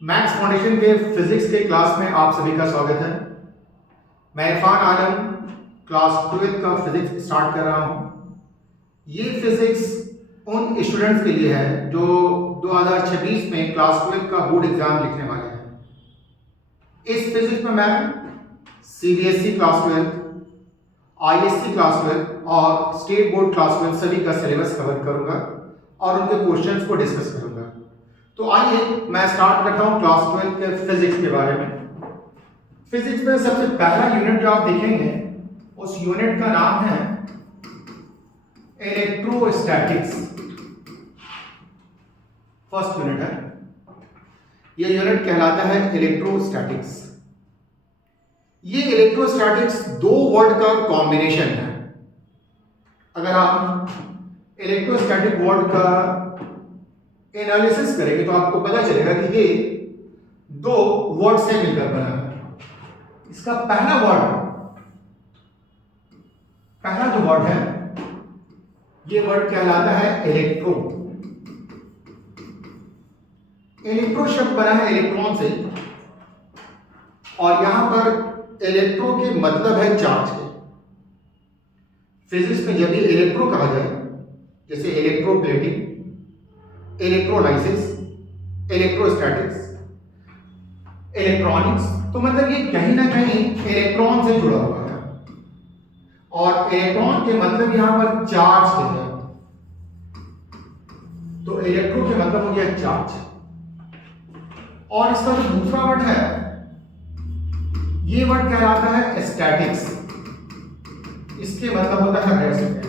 Maths foundation के physics के class में आप सभी का स्वागत है। मैं इरफान आलम क्लास 12th का फिजिक्स स्टार्ट कर रहा हूँ। ये फिजिक्स उन स्टूडेंट्स के लिए है जो 2026 में क्लास 12th का बोर्ड एग्जाम लिखने वाले हैं। इस फिजिक्स में मैं CBSE class 12th, ISC class 12th और स्टेट बोर्ड क्लास 12th सभी का सिलेबस कवर करूंगा और उनके क्वेश्चंस को डिस्कस करूंगा। तो आइए मैं स्टार्ट करता हूं क्लास 12 के फिजिक्स के बारे में। फिजिक्स में सबसे पहला यूनिट जो आप देखेंगे उस यूनिट का नाम है इलेक्ट्रोस्टैटिक्स। फर्स्ट यूनिट है, यह यूनिट कहलाता है इलेक्ट्रोस्टैटिक्स। ये इलेक्ट्रोस्टैटिक्स दो वर्ड का कॉम्बिनेशन है। अगर आप इलेक्ट्रोस्टैटिक वर्ड का एनालिसिस करेंगे तो आपको पता चलेगा कि ये दो वर्ड से मिलकर बना है। इसका पहला जो वर्ड है ये वर्ड कहलाता है इलेक्ट्रो। इलेक्ट्रो शब्द बना है इलेक्ट्रॉन से और यहां पर इलेक्ट्रो के मतलब है चार्ज के। फिजिक्स में जब भी इलेक्ट्रो कहा जाए, जैसे इलेक्ट्रोप्लेटिंग, इलेक्ट्रोलाइसिस, इलेक्ट्रोस्टैटिक्स, इलेक्ट्रॉनिक्स, तो मतलब ये कहीं ना कहीं इलेक्ट्रॉन से जुड़ा हुआ है और इलेक्ट्रॉन के मतलब यहां पर चार्ज के है। तो इलेक्ट्रो के मतलब हो गया चार्ज। और इसका जो दूसरा वर्ड है ये वर्ड कहलाता है स्टैटिक्स। इसके मतलब होता है रेस्ट।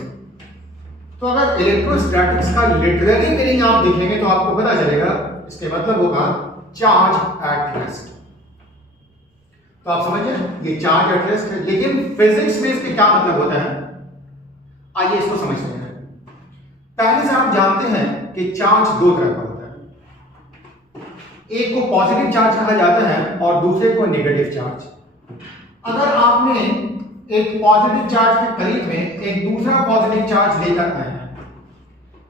तो अगर इलेक्ट्रोस्टैटिक्स का लिटरली मीनिंग आप देखेंगे तो आपको पता चलेगा इसके मतलब होगा चार्ज एट रेस्ट। तो आप समझिए ये चार्ज एट रेस्ट है, लेकिन फिजिक्स में इसके क्या मतलब होता है आइए इसको समझते हैं। पहले से आप जानते हैं कि चार्ज दो तरह का होता है। एक को पॉजिटिव चार्ज कहा जाता है और दूसरे को नेगेटिव चार्ज। अगर आपने एक पॉजिटिव चार्ज के करीब में एक दूसरा पॉजिटिव चार्ज लेकर आए हैं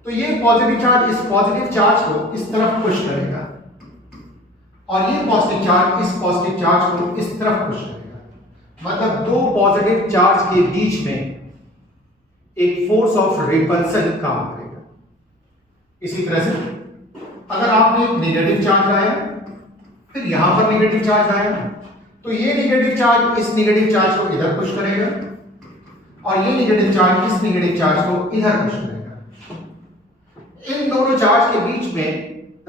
तो ये पॉजिटिव चार्ज इस पॉजिटिव चार्ज को इस तरफ पुश करेगा और ये पॉजिटिव चार्ज इस पॉजिटिव चार्ज को इस तरफ पुश करेगा। मतलब दो पॉजिटिव चार्ज के बीच में एक फोर्स ऑफ रिपल्सन काम करेगा। इसी तरह से अगर आपने एक नेगेटिव चार्ज लाया फिर यहां पर नेगेटिव चार्ज आया तो ये नेगेटिव चार्ज इस नेगेटिव चार्ज को इधर पुश करेगा और ये नेगेटिव चार्ज इस नेगेटिव चार्ज को इधर पुश करेगा। इन दोनों चार्ज के बीच में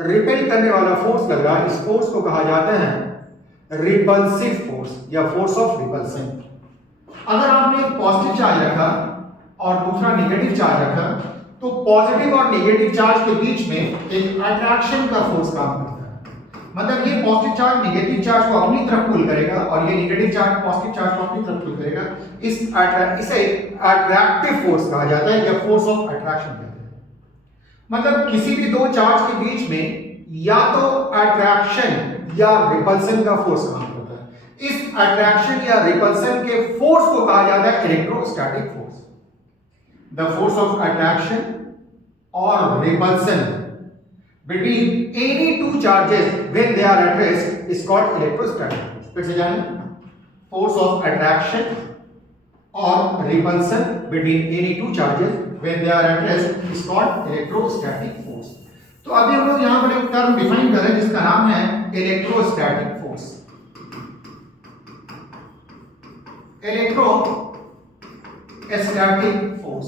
रिपेल करने वाला फोर्स लगा, इस फोर्स को कहा जाता है रिपल्सिव फोर्स या फोर्स ऑफ रिपल्सन। अगर आपने एक पॉजिटिव चार्ज रखा और दूसरा नेगेटिव चार्ज रखा तो पॉजिटिव और नेगेटिव चार्ज के बीच में एक अट्रैक्शन का फोर्स काम करता है। मतलब ये पॉजिटिव चार्ज नेगेटिव चार्ज को अपनी तरफ पुल करेगा और ये नेगेटिव चार्ज पॉजिटिव चार्ज को अपनी तरफ पुल करेगा। इसे अट्रैक्टिव फोर्स कहा जाता है या फोर्स ऑफ अट्रैक्शन कहते हैं। मतलब किसी भी दो चार्ज के बीच में या तो अट्रैक्शन या रिपल्सन का फोर्स काम करता है। इस अट्रैक्शन या रिपल्सन के फोर्स को कहा जाता है electrostatic force. The force of attraction और repulsion between any two charges when they are at rest is called electrostatic force. फिर से जानें, force of attraction और repulsion between any two charges when they are at rest is called electrostatic force. तो अभी हम लोग यहाँ पर एक टर्म डिफाइन कर रहे हैं जिसका नाम है इलेक्ट्रोस्टैटिक फोर्स। इलेक्ट्रोस्टैटिक फोर्स,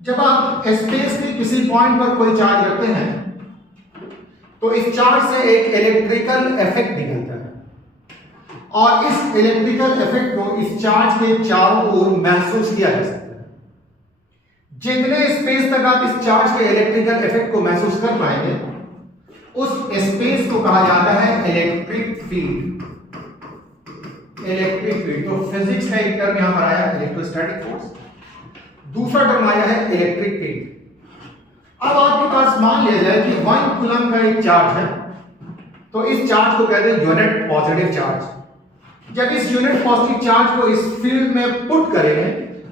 जब आप स्पेस के किसी पॉइंट पर कोई चार्ज रखते हैं तो इस चार्ज से एक इलेक्ट्रिकल इफेक्ट निकलता है और इस इलेक्ट्रिकल इफेक्ट को इस चार्ज के चारों ओर महसूस किया जा सकता है। जितने स्पेस तक आप इस चार्ज के इलेक्ट्रिकल इफेक्ट को महसूस कर पाएंगे उस स्पेस को कहा जाता है इलेक्ट्रिक फील्ड। इलेक्ट्रिक फील्ड, तो फिजिक्स का एक टर्म यहां पर आया इलेक्ट्रोस्टैटिक फोर्स, दूसरा टर्म आया है इलेक्ट्रिक फील्ड। अब आपके पास मान लिया जाए कि 1 कूलम का एक चार्ज है तो इस चार्ज को कहते हैं यूनिट पॉजिटिव चार्ज। जब इस यूनिट पॉजिटिव चार्ज को इस फील्ड में पुट करेंगे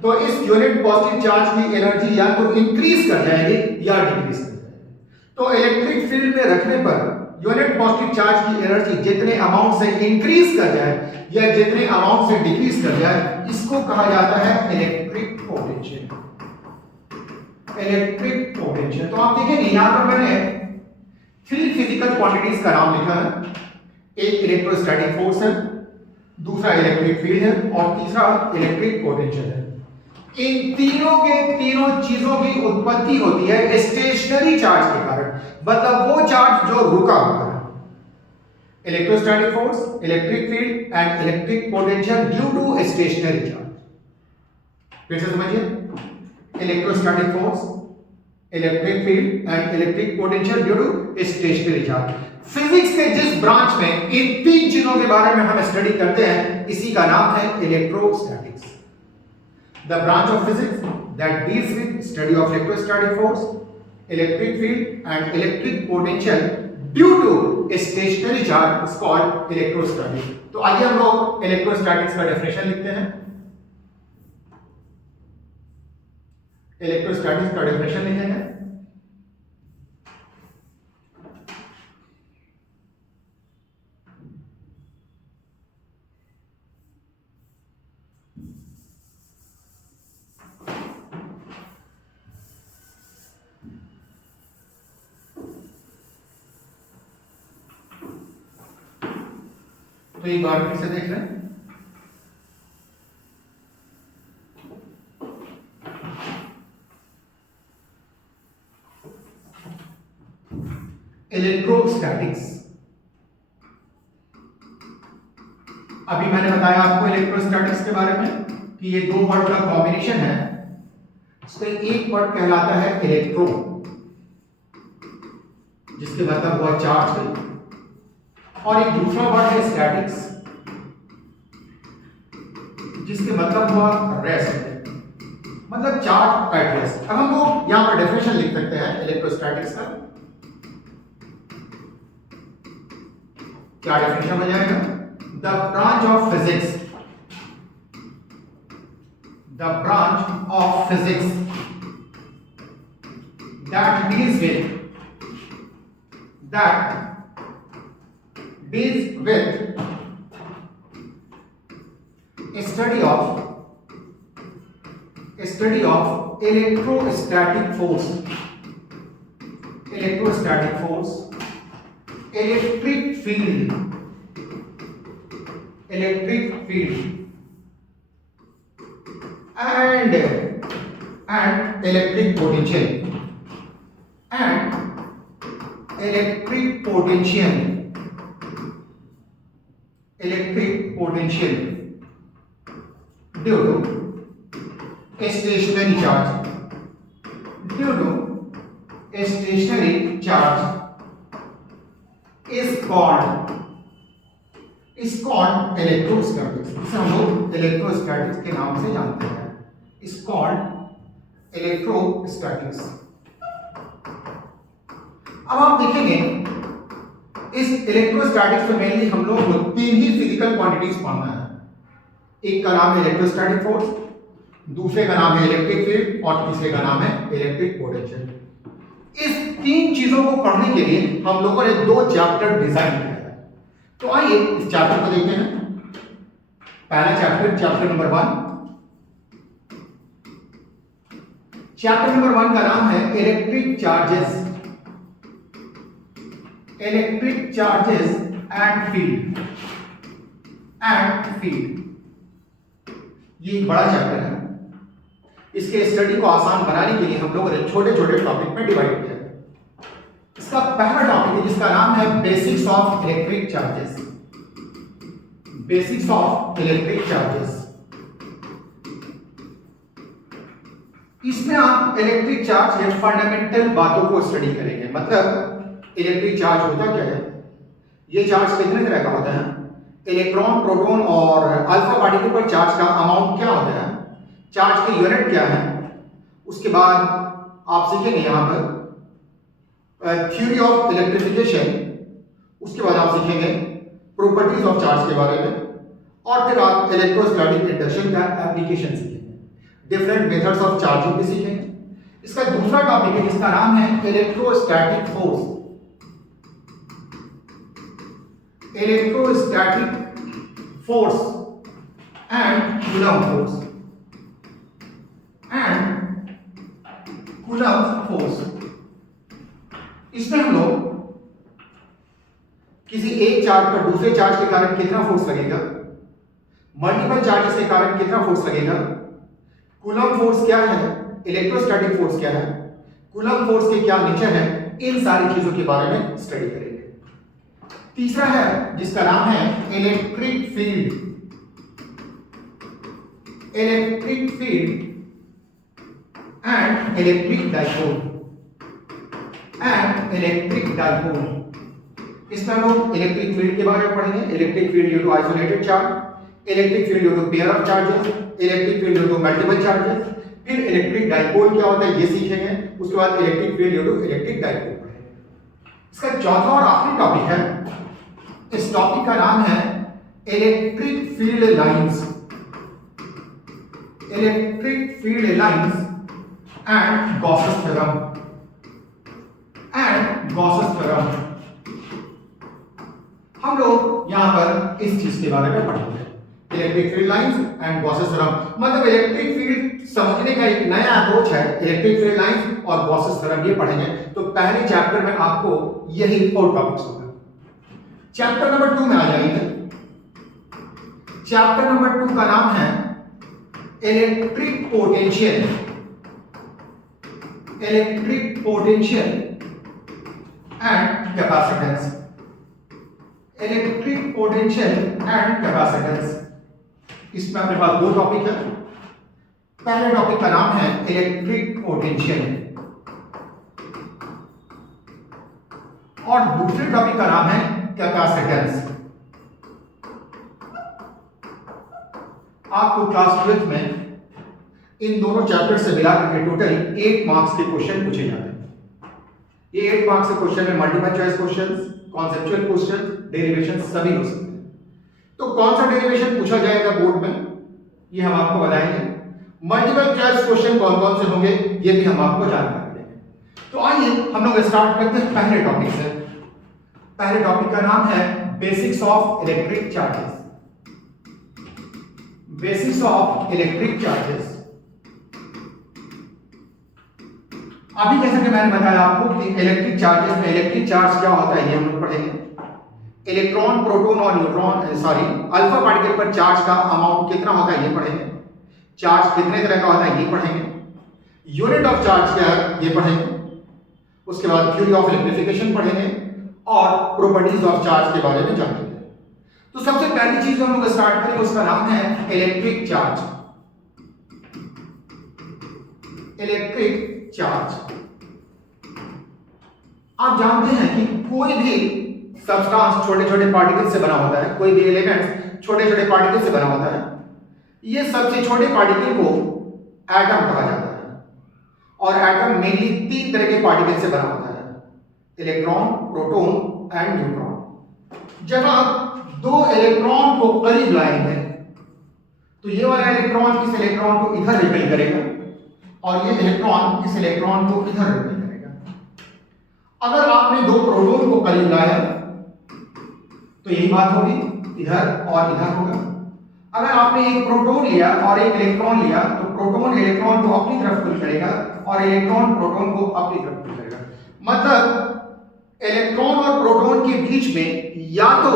तो इस यूनिट पॉजिटिव चार्ज की एनर्जी या तो इंक्रीज कर जाएगी या डिक्रीज कर जाएगी। तो इलेक्ट्रिक फील्ड में रखने पर यूनिट पॉजिटिव चार्ज की एनर्जी जितने अमाउंट से इंक्रीज कर जाए या जितने अमाउंट से डिक्रीज कर जाए, इसको कहा जाता है इलेक्ट्रिक पोटेंशियल। Electric potential. तो आप देखेंगे यहां पर मैंने 3 फिजिकल क्वांटिटीज का नाम लिखा है। एक इलेक्ट्रोस्टैटिक फोर्स है, दूसरा इलेक्ट्रिक फील्ड है और तीसरा इलेक्ट्रिक पोटेंशियल है। इन तीनों के तीनों चीजों की उत्पत्ति होती है स्टेशनरी चार्ज के कारण, मतलब वो चार्ज जो रुका हुआ है। Electrostatic force, electric field and electric potential due to stationary charge. फिर से समझिए, electrostatic force, electric field and electric potential due to stationary charge. Physics के जिस ब्रांच में इन 3 चीजों के बारे में हम स्टडी करते हैं, इसी का नाम है electrostatics. The branch of physics that deals with study of electrostatic force, electric field and electric potential due to stationary charge is called electrostatic। तो आइए हम लोग इलेक्ट्रोस्टैटिक्स का डेफिनेशन लिखते हैं। इलेक्ट्रोस्टैटिक्स का डेफिनेशन लिखेंगे। तो एक बार फिर से देख लें। इलेक्ट्रोस्टैटिक्स। अभी मैंने बताया आपको इलेक्ट्रोस्टैटिक्स के बारे में कि ये 2 वर्ड का कॉम्बिनेशन है। इसका एक वर्ड कहलाता है इलेक्ट्रो, जिसके मतलब हुआ चार्ज, और एक दूसरा वर्ड है स्टैटिक्स, जिसके मतलब हुआ रेस्ट, मतलब चार्ज एट रेस्ट। अब हम लोग यहां पर डेफिनेशन लिख सकते हैं इलेक्ट्रोस्टैटिक्स का। क्या डेफिनेशन हो जाएगा? The branch of physics, the branch of physics that deals with study of electrostatic force, electric field and electric potential due to stationary charge, is called electrostatics। इसे हम लोग इलेक्ट्रोस्टैटिक्स के नाम से जानते हैं। is called electrostatics। अब आप देखेंगे इस इलेक्ट्रोस्टैटिक्स में मेनली हम लोग को 3 ही फिजिकल क्वांटिटीज पढ़ना है। एक का नाम है इलेक्ट्रोस्टैटिक फोर्स, दूसरे का नाम है इलेक्ट्रिक फील्ड और तीसरे का नाम है इलेक्ट्रिक पोटेंशियल। इस 3 चीजों को पढ़ने के लिए हम लोगों ने 2 चैप्टर डिजाइन किया है। तो आइए इस चैप्टर को देखते हैं। पहला chapter, chapter number 1। Chapter number 1 का नाम है इलेक्ट्रिक चार्जेस एंड फील्ड। ये एक बड़ा चैप्टर है। इसके स्टडी को आसान बनाने के लिए हम लोगों ने छोटे छोटे टॉपिक में डिवाइड किया है। इसका पहला टॉपिक है जिसका नाम है basics of electric charges. Basics of electric charges. इसमें आप इलेक्ट्रिक चार्ज के फंडामेंटल बातों को स्टडी करेंगे। मतलब इलेक्ट्रिक चार्ज होता क्या है, ये चार्ज कितने तरह का होता है, इलेक्ट्रॉन, प्रोटॉन और अल्फा पार्टिकल पर चार्ज का अमाउंट क्या होता है, चार्ज की यूनिट क्या है। उसके बाद आप सीखेंगे यहाँ पर थ्योरी ऑफ इलेक्ट्रिफिकेशन। उसके बाद आप सीखेंगे प्रॉपर्टीज ऑफ चार्ज के बारे में, और फिर आप इलेक्ट्रोस्टैटिक इंडक्शन का एप्लीकेशन सीखेंगे। डिफरेंट मेथड्स ऑफ चार्जिंग भी सीखेंगे। इसका दूसरा टॉपिक है जिसका नाम है electrostatic force. Electrostatic force and coulomb force इसमें हम लोग किसी एक चार्ज पर दूसरे चार्ज के कारण कितना फोर्स लगेगा, मल्टीपल चार्जेस के कारण कितना फोर्स लगेगा, कूलम्ब फोर्स क्या है, इलेक्ट्रोस्टैटिक फोर्स क्या है, कूलम्ब फोर्स के क्या नेचर है, इन सारी चीजों के बारे में स्टडी करेंगे। तीसरा है जिसका नाम है electric field. Electric field and electric dipole इसमें हम लोग इलेक्ट्रिक फील्ड के बारे में पढ़ेंगे। Electric field due to isolated charge, electric field due to pair of charges, electric field due to multiple charges, फिर इलेक्ट्रिक डाइपोल क्या होता है ये सीखेंगे। उसके बाद electric field due to electric dipole पढ़ेंगे। इसका चौथा और आखिरी टॉपिक है, इस टॉपिक का नाम है electric field lines. Electric field lines and Gauss's theorem हम लोग यहां पर इस चीज के बारे में पढ़ेंगे, electric field lines and Gauss's theorem. मतलब इलेक्ट्रिक फील्ड समझने का एक नया अप्रोच है, इलेक्ट्रिक फील्ड लाइंस और गॉसेस थ्योरम ये पढ़ेंगे। तो पहले चैप्टर में आपको यही 4 टॉपिक्स होंगे। चैप्टर नंबर 2 में आ जाएंगे। चैप्टर नंबर 2 का नाम है electric potential. Electric potential and capacitance. Electric potential and capacitance इसमें अपने पास 2 टॉपिक है। पहले टॉपिक का नाम है इलेक्ट्रिक पोटेंशियल और दूसरे टॉपिक का नाम है कैपेसिटेंस। आपको क्लास 12 में इन दोनों चैप्टर से मिलाकर के टोटल 8 मार्क्स के क्वेश्चन पूछे जाते हैं। ये 8 मार्क्स के क्वेश्चन में multiple choice questions, conceptual question, derivation सभी हो सकते हैं। तो कौन सा डेरिवेशन पूछा जाएगा बोर्ड में ये हम आपको बताएंगे। मल्टीपल चॉइस क्वेश्चन कौन कौन से होंगे ये भी हम आपको जानकारी देंगे। तो आइए हम लोग स्टार्ट करते हैं पहले टॉपिक से। पहले टॉपिक का नाम है basics of electric charges. Basics of electric charges. अभी जैसा कि मैंने बताया आपको कि इलेक्ट्रिक चार्जेस में इलेक्ट्रिक चार्ज क्या होता है ये हम लोग पढ़ेंगे। इलेक्ट्रॉन, प्रोटॉन और न्यूट्रॉन अल्फा पार्टिकल पर चार्ज का अमाउंट कितना होता है ये पढ़ेंगे। चार्ज कितने तरह का होता है ये पढ़ेंगे। यूनिट ऑफ चार्ज क्या है ये पढ़ेंगे। उसके बाद थ्योरी ऑफ इलेक्ट्रिफिकेशन पढ़ेंगे और प्रॉपर्टीज ऑफ चार्ज के बारे में जानेंगे। तो सबसे पहली चीज हम लोग स्टार्ट करेंगे उसका नाम है इलेक्ट्रिक चार्ज। इलेक्ट्रिक चार्ज आप जानते हैं कि कोई भी सब्सटेंस छोटे छोटे पार्टिकल से बना होता है, कोई भी एलिमेंट छोटे छोटे पार्टिकल से बना होता है। ये सबसे छोटे पार्टिकल को एटम कहा जाता है और एटम मेनली 3 तरह के पार्टिकल से बना होता है, इलेक्ट्रॉन, प्रोटॉन एंड न्यूट्रॉन। जब आप 2 इलेक्ट्रॉन को करीब लाएंगे तो ये वाला इलेक्ट्रॉन इस इलेक्ट्रॉन को इधर रिपेल करेगा और ये इलेक्ट्रॉन इस इलेक्ट्रॉन को इधर रिपेल करेगा। अगर आपने 2 प्रोटॉन को करीब लाया तो यही बात होगी, इधर और इधर होगा। अगर आपने एक प्रोटॉन लिया और एक इलेक्ट्रॉन लिया तो प्रोटॉन इलेक्ट्रॉन को अपनी तरफ पुल करेगा और इलेक्ट्रॉन प्रोटॉन को अपनी तरफ पुल करेगा। मतलब इलेक्ट्रॉन और प्रोटॉन के बीच में या तो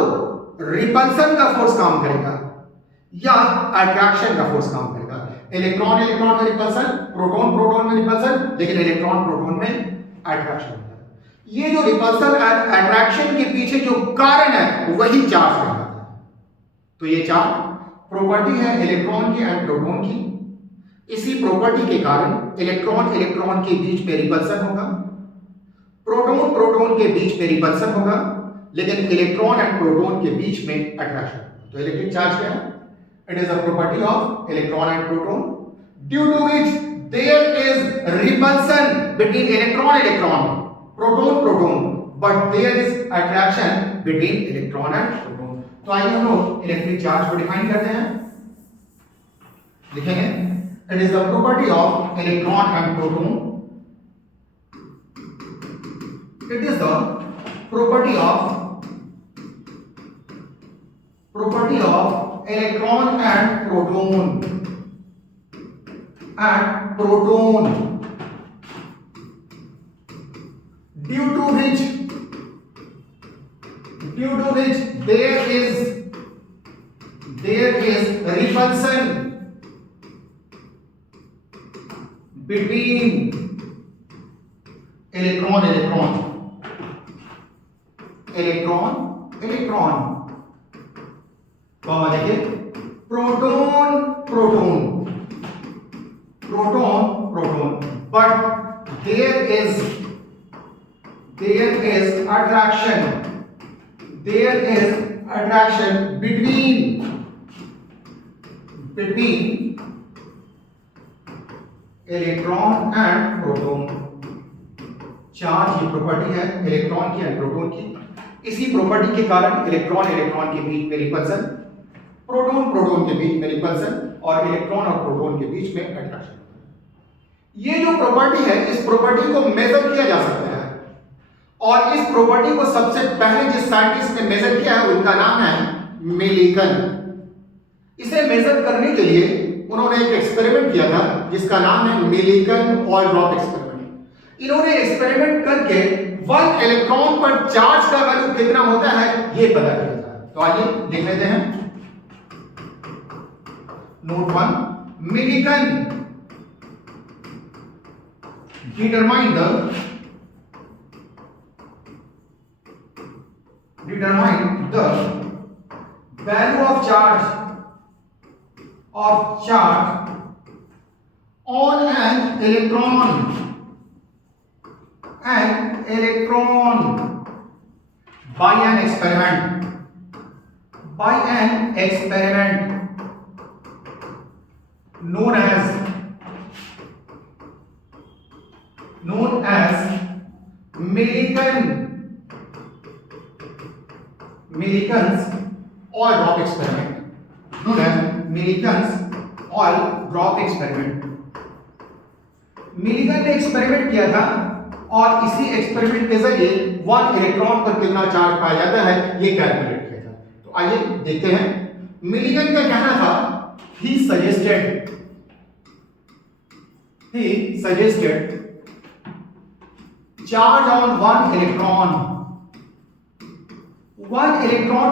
रिपल्सन का फोर्स काम करेगा या अट्रैक्शन का फोर्स काम करेगा। इलेक्ट्रॉन इलेक्ट्रॉन में रिपल्सन, प्रोटॉन प्रोटॉन में रिपल्सन, लेकिन इलेक्ट्रॉन प्रोटॉन में अट्रैक्शन होता है। ये जो रिपल्सन एंड अट्रैक्शन के पीछे जो कारण है वही चार्ज कहलाता है। तो ये चार्ज प्रॉपर्टी है इलेक्ट्रॉन की एंड प्रोटॉन की। इसी प्रॉपर्टी के कारण इलेक्ट्रॉन इलेक्ट्रॉन के बीच में रिपल्सन होगा, प्रोटॉन प्रोटॉन के बीच में रिपल्सन होगा, लेकिन इलेक्ट्रॉन एंड प्रोटॉन के बीच में अट्रैक्शन। तो इलेक्ट्रिक चार्ज क्या है? It is a property of electron and proton due to which there is repulsion between electron electron, proton proton, but there is attraction between electron and proton. तो आइए हम लोग electric charge को define करते हैं। लिखेंगे it is the property of electron and proton It is the property of electron and proton due to which there is repulsion between electron comma देखिए proton but there is attraction between electron and proton. Charge ये property है electron की and proton की। इसी property के कारण electron के बीच में रिपल्सन, प्रोटॉन के बीच में रिपल्सन और इलेक्ट्रॉन और प्रोटॉन के बीच में अट्रैक्शन। ये जो प्रॉपर्टी है इस प्रॉपर्टी को मेजर किया जा सकता है और इस प्रॉपर्टी को सबसे पहले जिस साइंटिस्ट ने मेजर किया है उनका नाम है मिलिकन। इसे मेजर करने के लिए उन्होंने एक एक्सपेरिमेंट किया था जिसका नाम है मिलिकन ऑयल ड्रॉप एक्सपेरिमेंट। इन्होंने एक्सपेरिमेंट करके 1 इलेक्ट्रॉन पर चार्ज का वैल्यू कितना होता है ये पता किया था। तो आइए लिख लेते हैं note 1 Millikan determine the value of charge on an electron by an experiment known as Millikan's oil drop experiment, Millikan ने एक्सपेरिमेंट किया था और इसी एक्सपेरिमेंट के जरिए 1 इलेक्ट्रॉन पर कितना चार्ज पाया जाता है ये कैलकुलेट किया था। तो आइए देखते हैं मिलिकन का कहना था he suggested charge on 1 electron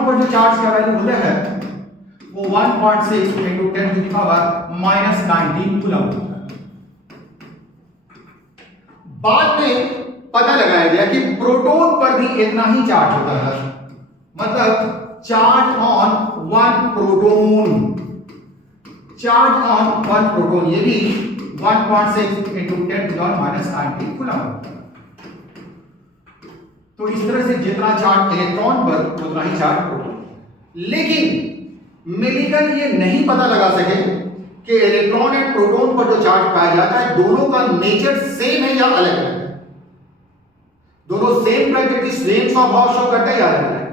पर जो चार्ज का वैल्यू होता है वो 1.6 × 10⁻⁻19 कूलम होता है। बाद में पता लगाया गया कि प्रोटॉन पर भी इतना ही चार्ज होता है, मतलब चार्ज ऑन 1 प्रोटॉन ये भी 1.6 × 10⁻⁻19 कूलम होता है। तो इस तरह से जितना चार्ज इलेक्ट्रॉन पर उतना ही चार्ज प्रोटॉन। लेकिन मिलिकन ये नहीं पता लगा सके कि इलेक्ट्रॉन एंड प्रोटॉन पर जो चार्ज पाया जाता है दोनों का नेचर सेम है या अलग है। दोनों सेम प्रकृति सेम स्वभाव शो करते हैं या अलग है।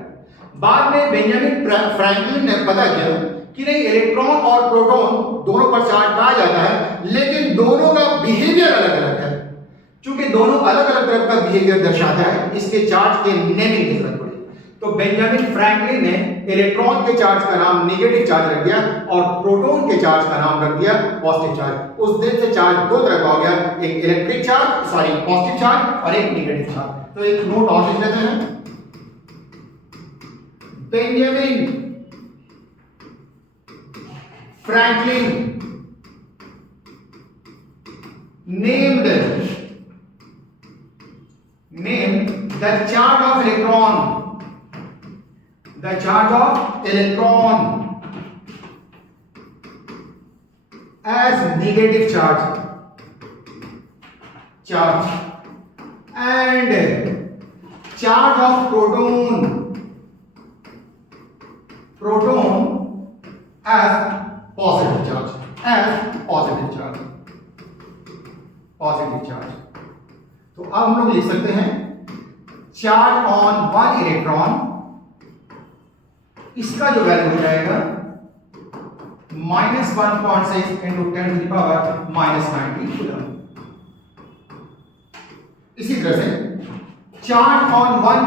बाद में बेंजामिन फ्रैंकलिन ने पता किया कि नहीं इलेक्ट्रॉन और प्रोटॉन दोनों पर चार्ज पाया जाता है लेकिन दोनों का बिहेवियर अलग अलग है। क्योंकि दोनों अलग अलग तरह का बिहेवियर दर्शाता है इसके चार्ज के नेमिंग की जरूरत पड़ी। तो बेंजामिन फ्रैंकलिन ने इलेक्ट्रॉन के चार्ज का नाम नेगेटिव चार्ज रख दिया और प्रोटॉन के चार्ज का नाम रख दिया पॉजिटिव चार्ज। उस दिन से चार्ज दो तरह का हो गया, एक इलेक्ट्रिक चार्ज पॉजिटिव चार्ज और एक नेगेटिव चार्ज। तो एक नोट और लिख लेते हैं Benjamin Franklin named the charge of electron as negative charge and charge of proton as positive charge तो अब हम लोग लिख सकते हैं चार्ज ऑन 1 इलेक्ट्रॉन, इसका जो वैल्यू हो जाएगा -1.6 × 10⁻⁻19 कूलम। इसी तरह से चार्ज ऑन वन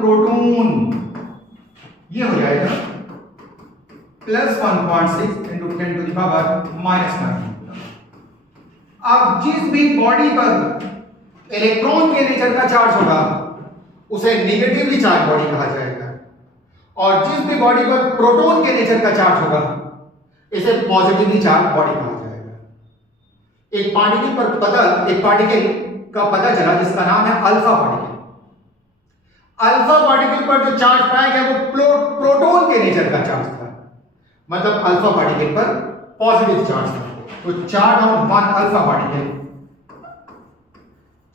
प्रोटोन, ये हो जाएगा +1.6 इंटू 10 टू द पावर -9। अब जिस भी बॉडी पर इलेक्ट्रॉन के नेचर का चार्ज होगा उसे नेगेटिवली चार्ज बॉडी कहा जाएगा, और जिस भी बॉडी पर प्रोटॉन के नेचर का चार्ज होगा इसे पॉजिटिवली चार्ज बॉडी कहा जाएगा। एक पार्टिकल का पता चला जिसका नाम है अल्फा पार्टिकल। अल्फा पार्टिकल पर जो चार्ज पाया गया वो प्रोटॉन के नेचर का चार्ज था, मतलब अल्फा पार्टिकल पर पॉजिटिव चार्ज था। तो charge on one alpha particle,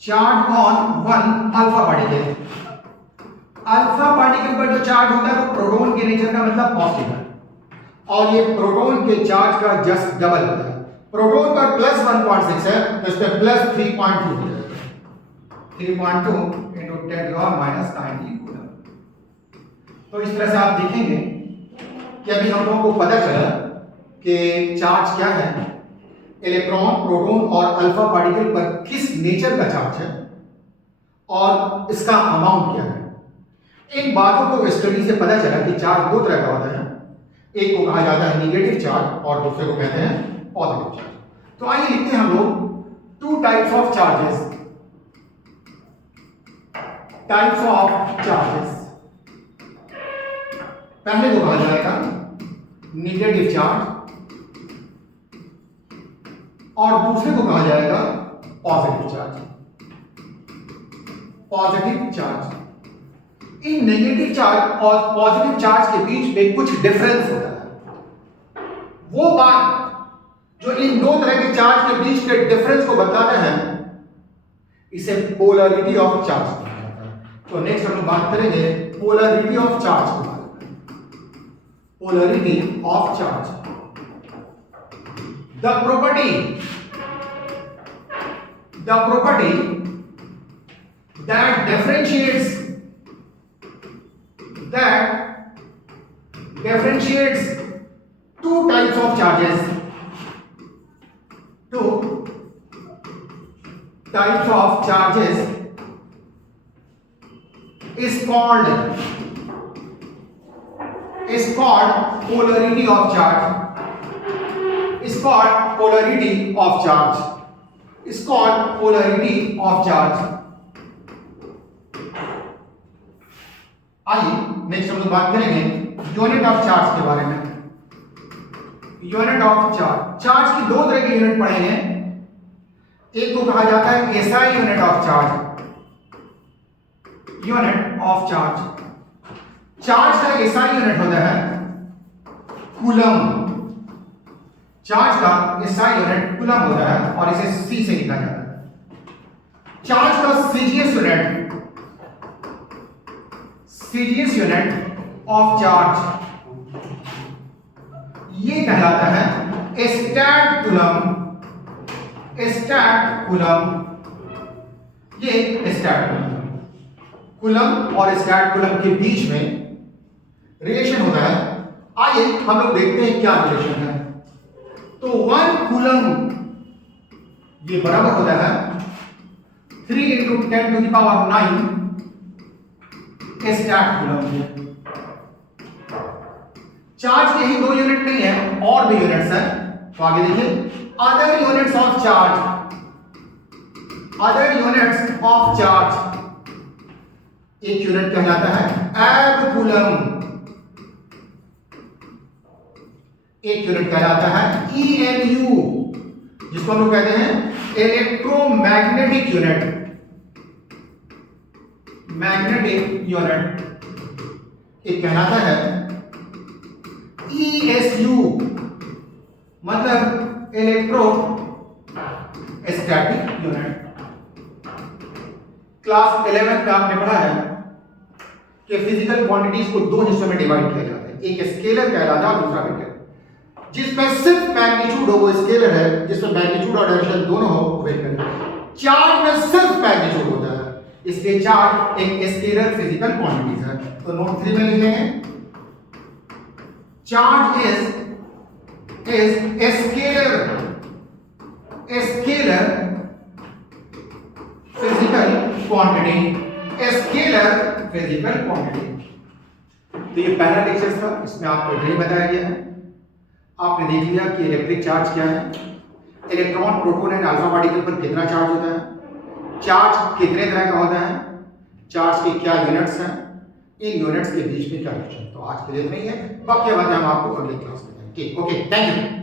charge on one alpha particle, alpha particle पर जो चार्ज होता है वो प्रोटॉन के नेचर का मतलब पॉजिटिव है, और ये प्रोटॉन के चार्ज का जस्ट डबल होता है। प्रोटॉन पर +1.6 है तो इस पे +3.2 हो जाएगा, 3.2 इंटू 10⁻⁻⁹ कूलम। तो इस तरह से आप देखेंगे कि अभी हम लोगों को पता चला कि चार्ज क्या है, इलेक्ट्रॉन, प्रोटॉन और अल्फा पार्टिकल पर किस नेचर का चार्ज है और इसका अमाउंट क्या है। इन बातों को स्टडी से पता चला कि चार्ज दो तरह का होता है, एक को कहा जाता है नेगेटिव चार्ज और दूसरे को कहते हैं पॉजिटिव चार्ज। तो आइए लिखते हैं हम लोग two types of charges. Types of charges, पहले को कहा जाएगा नेगेटिव चार्ज और दूसरे को कहा जाएगा पॉजिटिव चार्ज। पॉजिटिव चार्ज, इन नेगेटिव चार्ज और पॉजिटिव चार्ज के बीच में कुछ डिफरेंस होता है। वो बात जो इन दो तरह के चार्ज के बीच के डिफरेंस को बताता है इसे पोलैरिटी ऑफ चार्ज कहा जाता है। तो नेक्स्ट हम लोग बात करेंगे पोलैरिटी ऑफ चार्ज के बारे में। Polarity of charge, the property that differentiates two types of charges, is called polarity of charge. Is called polarity of charge. Is called polarity of charge. आइए नेक्स्ट हम लोग बात करेंगे यूनिट ऑफ चार्ज के बारे में। यूनिट ऑफ चार्ज, चार्ज की दो तरह के यूनिट पढ़ेंगे। एक को कहा जाता है SI unit of charge. Unit of charge, charge का एसआई यूनिट होता है कूलम। चार्ज का एसआई यूनिट कूलम होता है और इसे सी से लिखा जाता है। चार्ज का सीजीएस यूनिट ऑफ चार्ज ये कहलाता है स्टैट कूलम। स्टैट कूलम, ये स्टैट कूलम और स्टैट कूलम के बीच में रिलेशन होता है। आइए हम लोग देखते हैं क्या रिलेशन है। तो 1 कूलम ये बराबर होता है 3 into 10 to the power 9 stat coulomb. Charge के ही दो यूनिट नहीं है, और भी यूनिट्स हैं। तो आगे देखिए other units of charge. Other units of charge, एक यूनिट कहलाता है एब कूलम, एक यूनिट कहलाता है EMU जिसको हम लोग कहते हैं इलेक्ट्रोमैग्नेटिक यूनिट। मैग्नेटिक यूनिट एक कहलाता है ESU मतलब इलेक्ट्रो स्टैटिक यूनिट। क्लास 11 में आपने पढ़ा है कि फिजिकल क्वांटिटीज को दो हिस्सों में डिवाइड किया जाता है, एक स्केलर कहलाता है और दूसरा वेक्टर। जिसमें सिर्फ मैग्नीट्यूड हो वो स्केलर है, जिसमें मैग्नीट्यूड और डायरेक्शन दोनों हो वो वेक्टर है। चार्ज में सिर्फ मैग्नीट्यूड होता है, इसलिए चार्ज एक स्केलर फिजिकल क्वांटिटीज है। तो नोट 3 में लिख लेंगे charge is scalar physical quantity, scalar physical quantity. तो ये पहला लेक्चर था, इसमें आपको यही बताया गया है। आपने देख लिया कि इलेक्ट्रिक चार्ज क्या है, electron, proton and alpha particle पर कितना चार्ज होता है, चार्ज कितने तरह का होता है, चार्ज के क्या यूनिट्स हैं, इन यूनिट्स के बीच में क्या रिलेशन। तो आज के लिए इतना ही है, बाकी बातें हम आपको अगले क्लास में बताएंगे। ठीक, ओके, थैंक यू।